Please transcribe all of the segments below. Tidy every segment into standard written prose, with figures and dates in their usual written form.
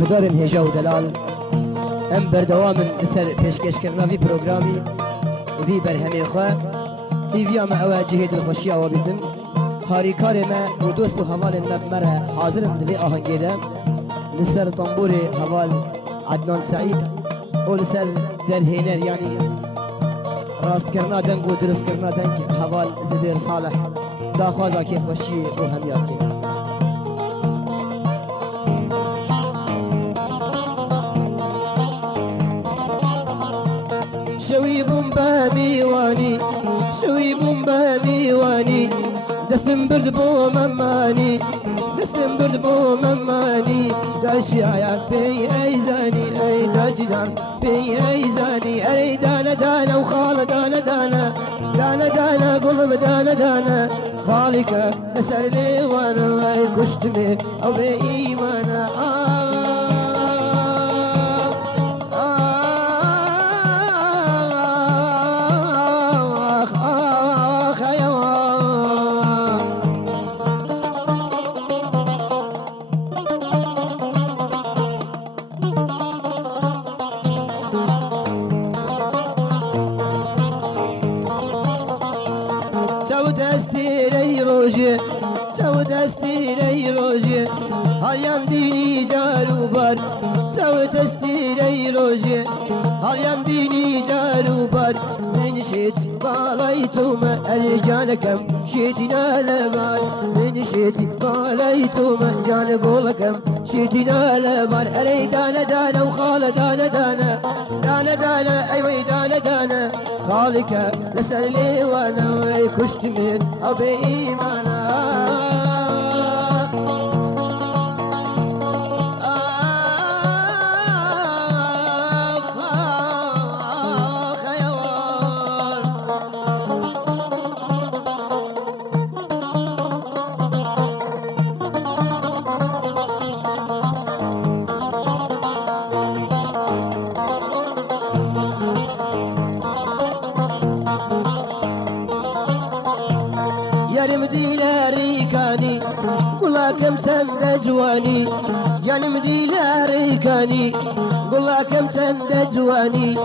آبدارن هجا و دلال ام بردوام بسر پیشکش کرنا وی پروگرامی وی برهمی خواه وی ما اواجه دلخوشی آوابیدن هاریکار ما و دوست و حوال مرا حاضرم دوی آهنگیده لسر طنبور حوال عدنان سعید و لسر درهینر یعنی راست کرنا دنگ و درست کرنا دنگ حوال زبیر صالح داخوازا که خوشی و همیات که شوي بومبا ميواني شوي بومبا ميواني دسم برد بو مماني دسم برد بو مماني داشي عيان بي ايزاني اي داشي دان بي ايزاني اي دانا دانا وخال دانا دانا دانا دانا قلب دانا دانا خالك نسأل لي وانا اي كشتمي او بي ايمانا چو دستی ری روزی هایان دینی جارو بار چو دستی ری روزی هایان دینی جارو بار من شیت بالای تو من جانکم شیتی نالبار من شیت بالای تو من جان قولکم شیتی نالبار اری دانه دانه و خال دانه دانه دانه دانه ایوی دانه دانه خالك نسأل لي وانا كشت من ابي ايمانا yarım dileri kani kulakım sende cuvani canım dileri kani kulakım sende cuvani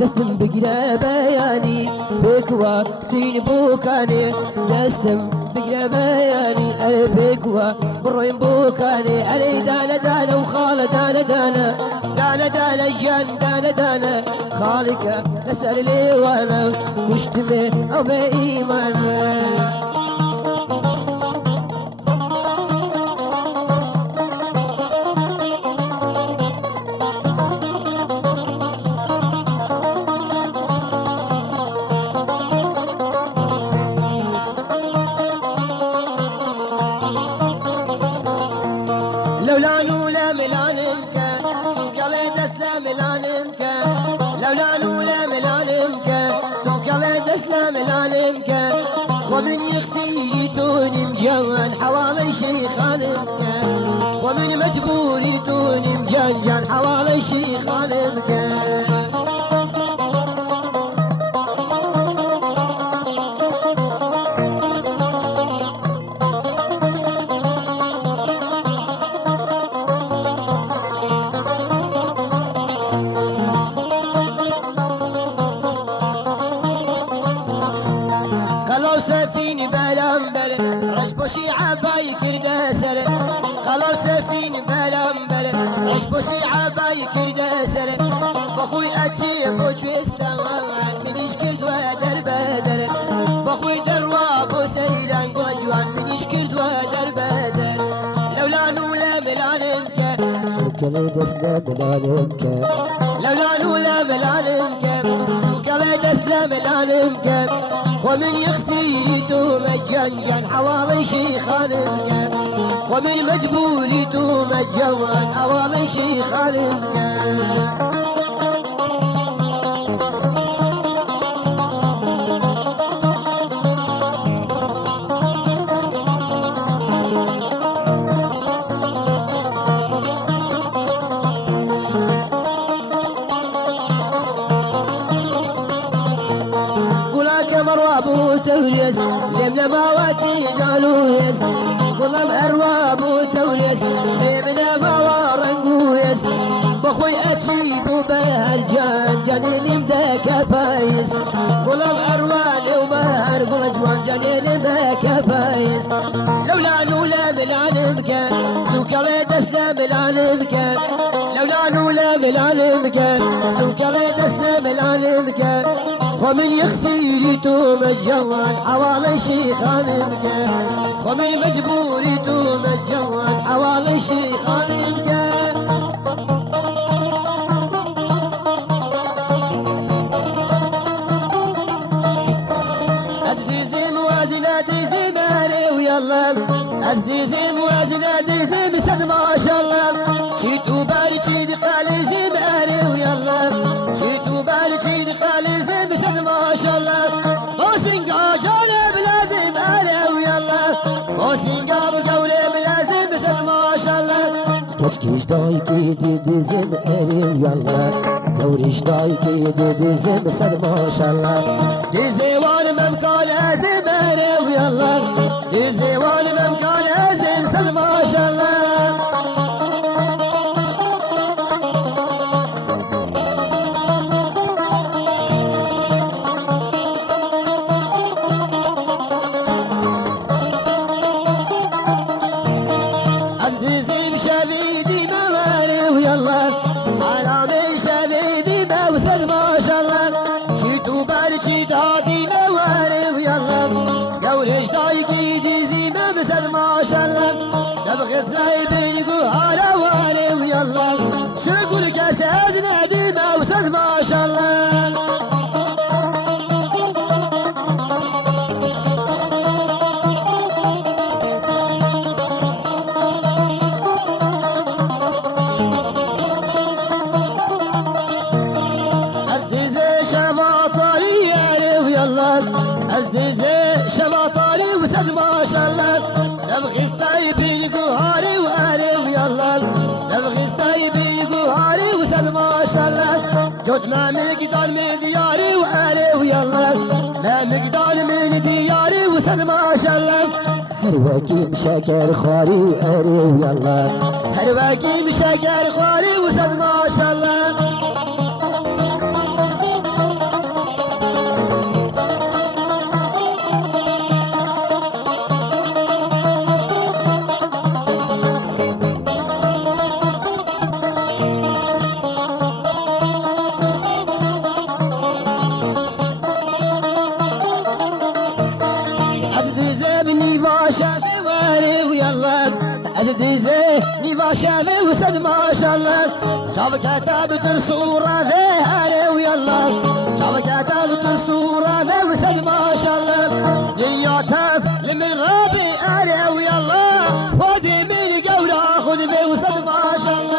destim bigire beyani bekva seni bu kani destim bigire beyani ey bekva burayım bu kani ey dana dana وخال دانا دانا دانا دانا جان دانا دانا خالك نسأل لي وانا مجتمع او بإيمان لولا نولا ملانمك سوكالي دسلا ملانمك لولا نولا ملانمك سوكالي دسلا ملانمك ومن يختي دوني مجان حوالي شيخانمك ومن مجبوري دوني مجان جان حوالي شيخانمك قالوا سفيني بلمبل عش بوشي عباي كرده سر قالوا سفيني بلمبل عش بوشي عباي كرده سر بخوي أجيب وشويستان من يشكرد ودر بدر بخوي دروا بو سيدان قجوان من يشكرد ودر بدر لولا نولا ملانمك وكلي دسلا ملانمك لولا نولا ملانمك وكلي دسلا ملانمك ومن يختيتو مجان حوالي شيخان الجان ومن مجبوريتو مجان حوالي شيخان الجان أبو توريس يمنا مواتي قالوا يس والله أرواب توريس يمنا موارنقو يس بخوي أتيب وبهالجان جاني مداك فايز غلام أروان وبهر قول جوان جاني مداك فايز لولا نولا بالعالم كان سوكالي دسنا بالعالم كان لولا نولا بالعالم كان سوكالي دسنا بالعالم كان ومن يخسيري توم الجوال حوالي شيخان مكان ومن مجبوري توم الجوال حوالي شيخان مكان أدريزي موازنة ديزي مالي ويلا أدريزي موازنة ديزي بسد ما شاء الله شيتو بالي شيد قالي زي مالي ويلا شيتو بالي شيد قالي زي بسد ما شاء الله وسنقا شالي بلازم مالي ويلا وسنقا بقولي بلازم بسد ما شاء الله كشكيش دايكي دي ديزم مالي ويلا دوريش دايكي دي ديزم بسد ما شاء الله ديزي والمم قال ازم مالي ويلا ديزي والمم قال ازم بسد ما شاء الله عزيزي شبيدي موالي ويلا حرامي شبيدي موسد ما شاء الله شيتو بالي شيت هادي موالي ويلا قوليش دايكي ديزي موسد ما شاء الله نبغي سايب يقول على والي ويلا شقول كاسد نادي موسد ما شاء الله أزدزي شباطالي وسد ما شاء الله نبغي ستايب القهاري وآلي ويلا نبغي ستايب القهاري وسد ما شاء الله جدنا مقدار من دياري وآلي ويلا لا مقدار من دياري وسد ما شاء الله هرواكي مشاكر خاري وآلي ويلا هرواكي مشاكر خاري وسد ما شاء الله أزديزي نيفا شافي وسد ما شاء الله شافك كتابة الصورة ذي هاري ويلا شافك كتابة الصورة ذي وسد ما شاء الله نياتك لمن رابي هاري ويلا فادي من قولة خذ بي وسد ما شاء الله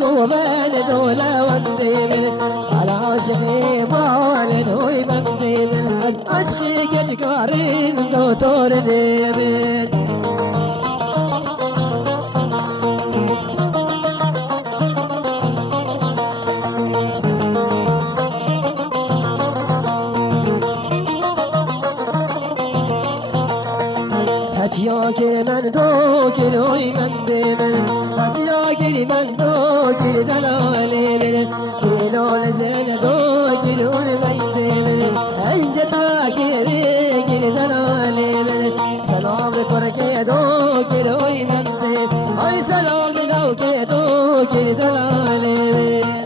قومان دولا ونديم على عاشقي موالد هوي منديم عشقي كتكارين دوتور ديبين هاتياكي من دوكي هوي منديم هاتياكي من دوكي دلالي من كيلو لزين دوكي لون ميديم انجتاكي ريكي دلالي من سلام لكوركي دوكي هوي منديم هاي سلام دوكي دوكي دلالي من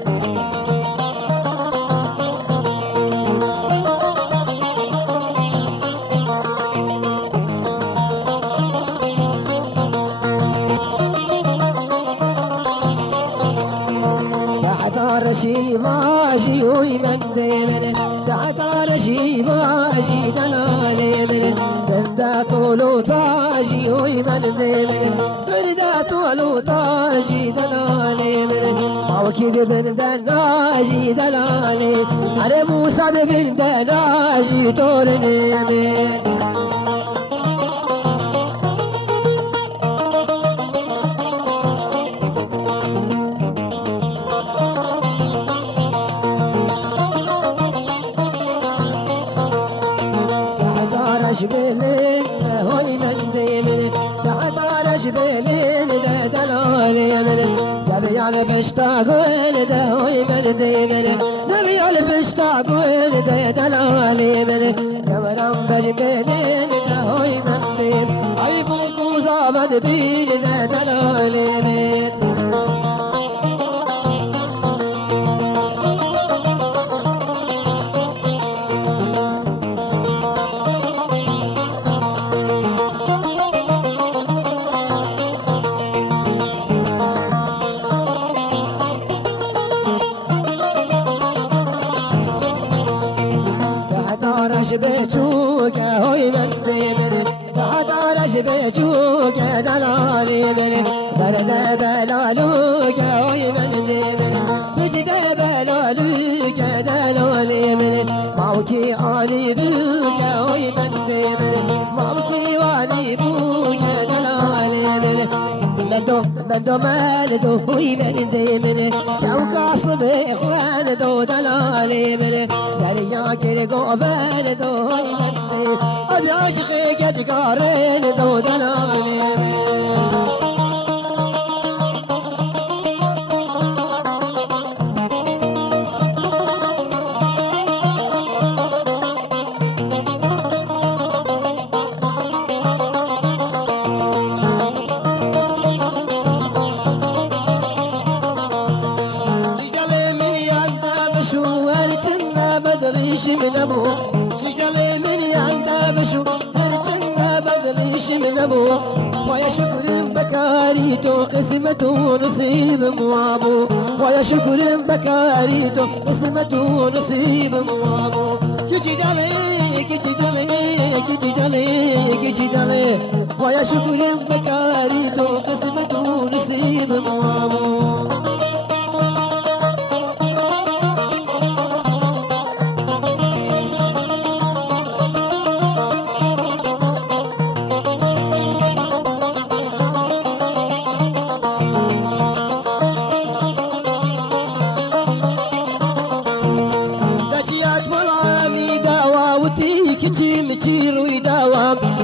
شي ماشي هوي من ديمن تعتار شي ماشي دلالي من برده طولو تاجی وی من دیمن برده طولو تاجی دلالی من ماوکی برده ناجی دلالی اره موسى برده ناجی تورنی من شبلين هولي من ديمن تعتار شبلين ده دلالي من نبي على بشتاقول ده هولي من ديمن نبي على بشتاقول ده دلالي من يمرم بجبلين ده هولي من ديمن عيبوكو زابد بين ده دلالي من بيتوك هوي من ديمن تعترش بيتوك دلالي من درد بلالوك هوي من ديمن بجد بلالوك دلالي من موكي آلي بوك هوي من ديمن موكي واني بوك دلالي من مندو مالدو هوي من ديمن جوكا صبي اخوان دو دلالي من زريا كيرقو بلدو هوي من ديمن ابي عشقي كجقارين دو دلالي من ابو سجل من يعنده بشو هرچنده بدلش من ابو ويا شكر بكاريتو قسمته نصيب موابو ويا شكر بكاريتو قسمته نصيب موابو كجي دالي كجي دالي كجي دالي كجي دالي ويا شكر بكاريتو قسمته نصيب موابو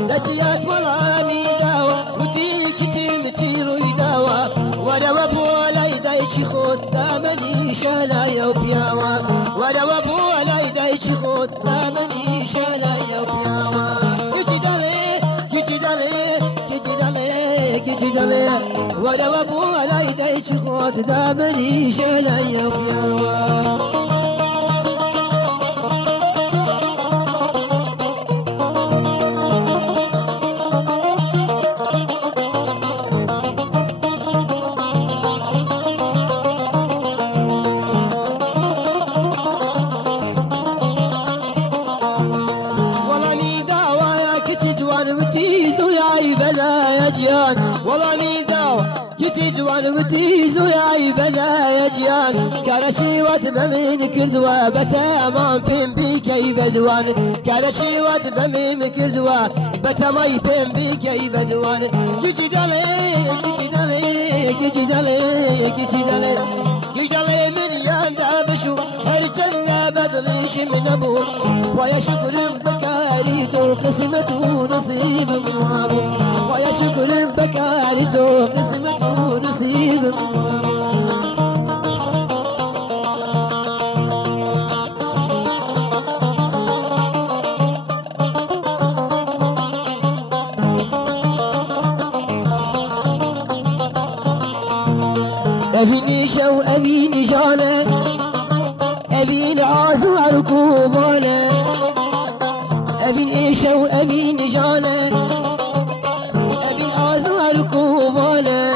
لجيات والعامي داوى وديك تمتير ويداوى ولو ابولا يدايش خود دامني شالا يوبياوى ولو ابولا يدايش خود دامني شالا يوبياوى كجدالي كجدالي كجدالي كجدالي ولو ابولا يدايش خود دامني شالا يوبياوى والله مين داوى يتجوان وتيزو يا بدا يجيان كرشي وتبمين كردوا بتامام بين بيكي بدوان كرشي وتبمين كردوا بتامي بين بيكي بدوان كيجي دالي كيجي دالي كيجي دالي كيجي دالي كيجي دالي من ياندا بشو هالجنة بدليش من ابو ويا شكر بكاريتو قسمته نصيب موابو ويا شكر بكاريتو قسمته نصيب موابو أبيني شو أبيني جانا أبين عازو ركوبانا أبين إيشو أبين جانا أبين عازو ركوبانا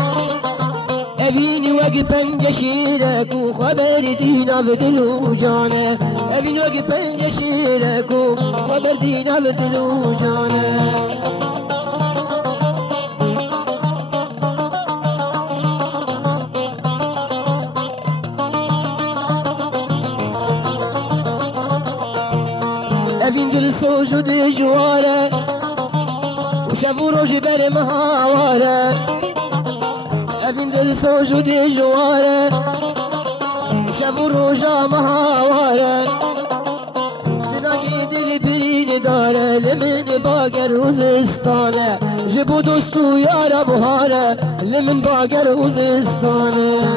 أبين وقت وقی پنج شیرک و خبر دینا به دل و جانه ابین وقی پنج شیرک و خبر دینا به دل و جانه ابین دل سوز و دجواره و شب و روز بر مهاواره ابین دل سوز و دجواره و شب و روز مهاواره دناگی دل برین داره لمن باگر وزستانه جبو دوستو یار بهاره لمن باگر وزستانه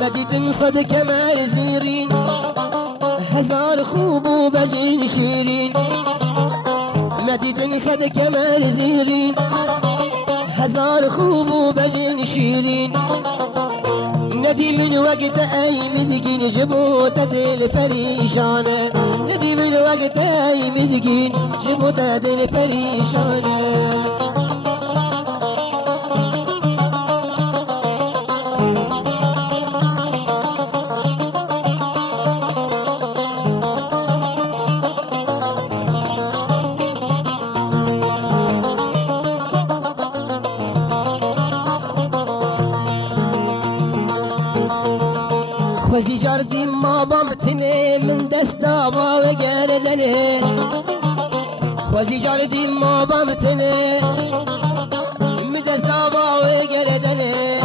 مديد صد كمال زيرين هزار خوب وبجين شيرين مديد صد كمال زيرين هزار خوب وبجين شيرين ندي من وقت اي مسكين جبوت دل فريشانه ندي من وقت اي مسكين جبوت دل فريشانه خوزی جاردی ما بامتنه من دستا با گردنه خوزی جاردی ما بامتنه من دستا با گردنه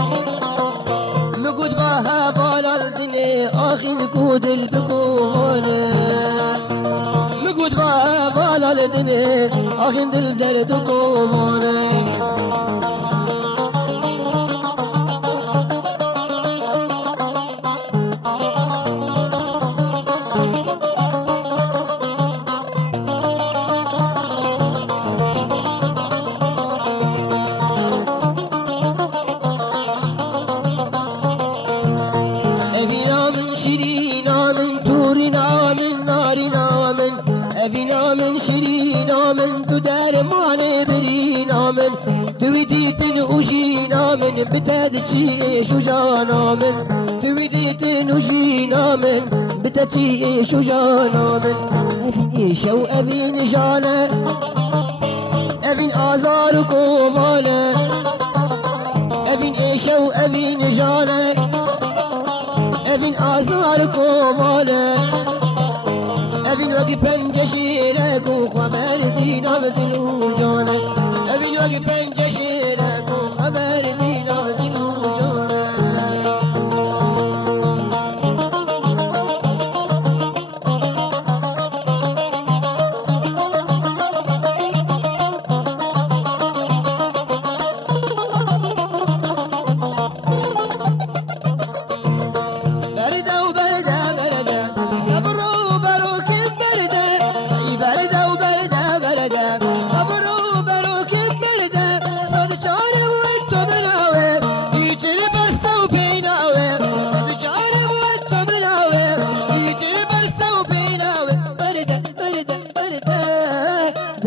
مگود با هوال الدنه آخین کودل بکوانه مگود با هوال الدنه آخین دل درد کوانه أبينا من شرينا من تدار معنا برينا من تويديت وجينا من بتدشي شجانا من تويديت وجينا من بتدشي شجانا من أبين إيشا وأبين جانا أبين آزار كومانا أبين إيشا وأبين جانا أبين آزار كومانا ابین وقی پنج شیرک و خبر دینا بدل و جانه ابین وقی پنج شیرک و خبر دینا بدل و جانه برده و برده برده صبرو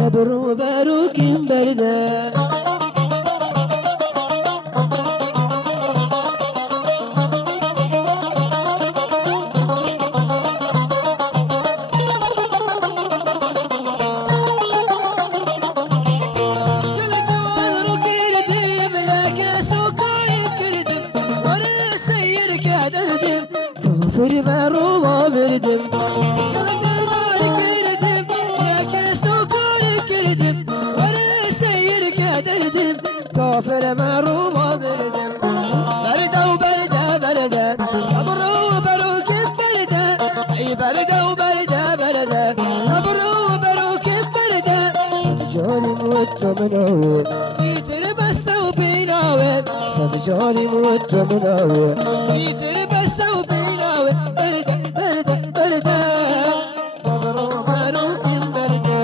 برو برو كم برده كافر برو ما بردم كافر مرو ما بردم برده وبرده برده برو برو كيف برده اي برده وبرده برده برو برو كيف برده جاني موت مناوي يتر بس وبيناوي صد جاني موت مناوي يتر بس وبيناوي برده برده برده برو برو كيف برده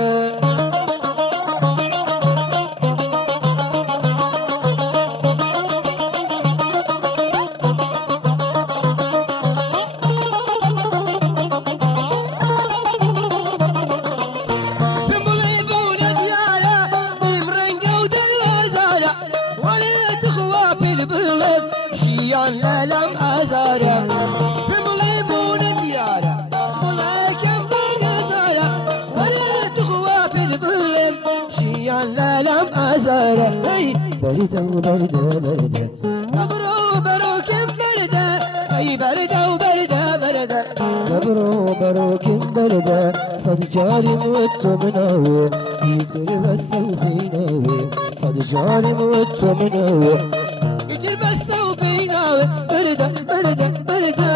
لالم ازاره ای برده و برده برده برو برو کم برده ای برده و برده برده برو برو کم برده صد جاری متو مناوه يتر بس وبيناوي صد جاري متو مناوه يتر بس وبيناوي برده برده برده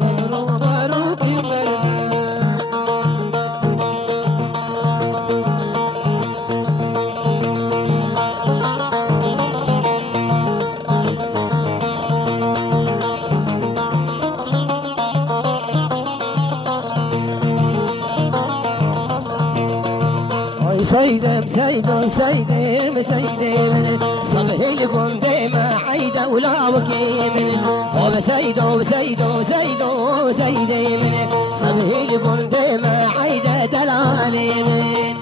برو برو كم برده سيدم سيدم سيدم سيدم صبح لكم ديما عيدة ولا وكيم وبسيدو سيدو سيدو سيدم صبح لكم ديما عيدة دلالين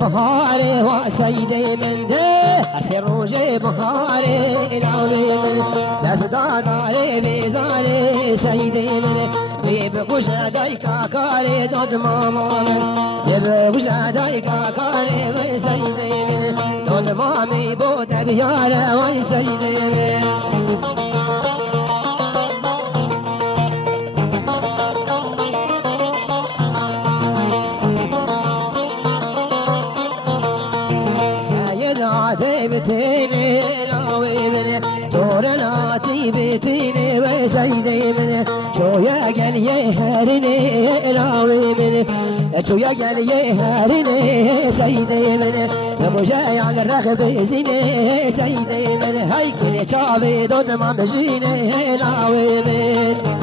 بهاري وسيدي من ده روجي بهاري العوي من لازداد علي بيزاري سيدي من يبقوش دايكا كاري دود ماما من يبقوش دايكا كاري وي سيدي من دود مامي بود بيارة وي سيدي من بتيني لاوي من دورناتي بتيني وسيدي من شويا قال يهرني لاوي من شويا قال يهرني سيدي من ابو جاي على الرغب زيني سيدي من هيكل شعبي دون ما مجيني لاوي من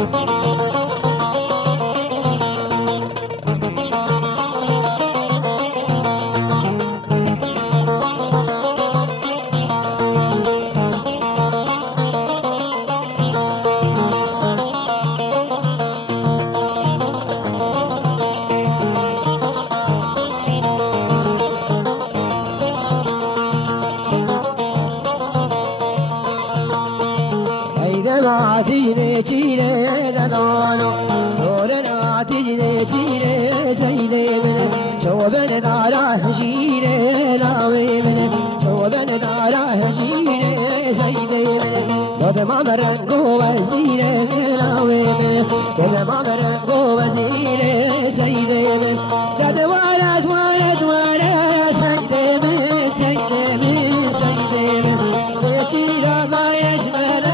تيني تيني دلالو دورنا تيني تيني سيدي من شوبن دارا هجيني لاوي من شوبن دارا هجيني سيدي من دود ما مرنقو وزيني لاوي من دود ما مرنقو وزيني سيدي من دود والا دوالا دوالا سيدي من سيدي من سيدي من ويتيلا ما يجمل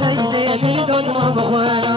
سيدي من دون ما بخوانا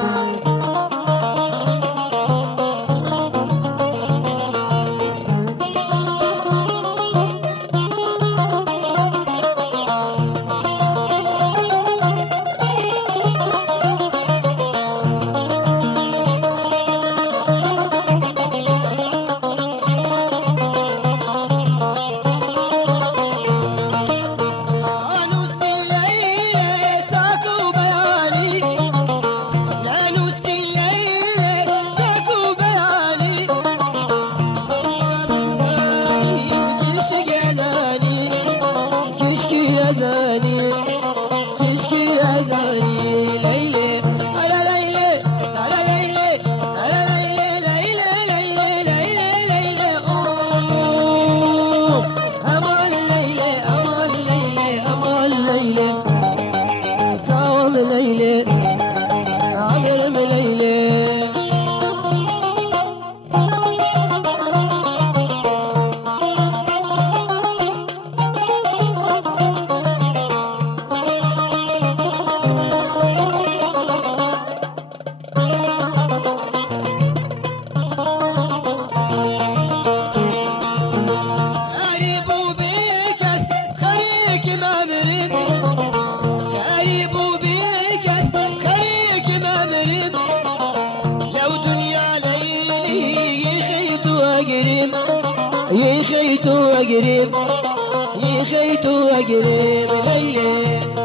يخيتو أقرب ليلي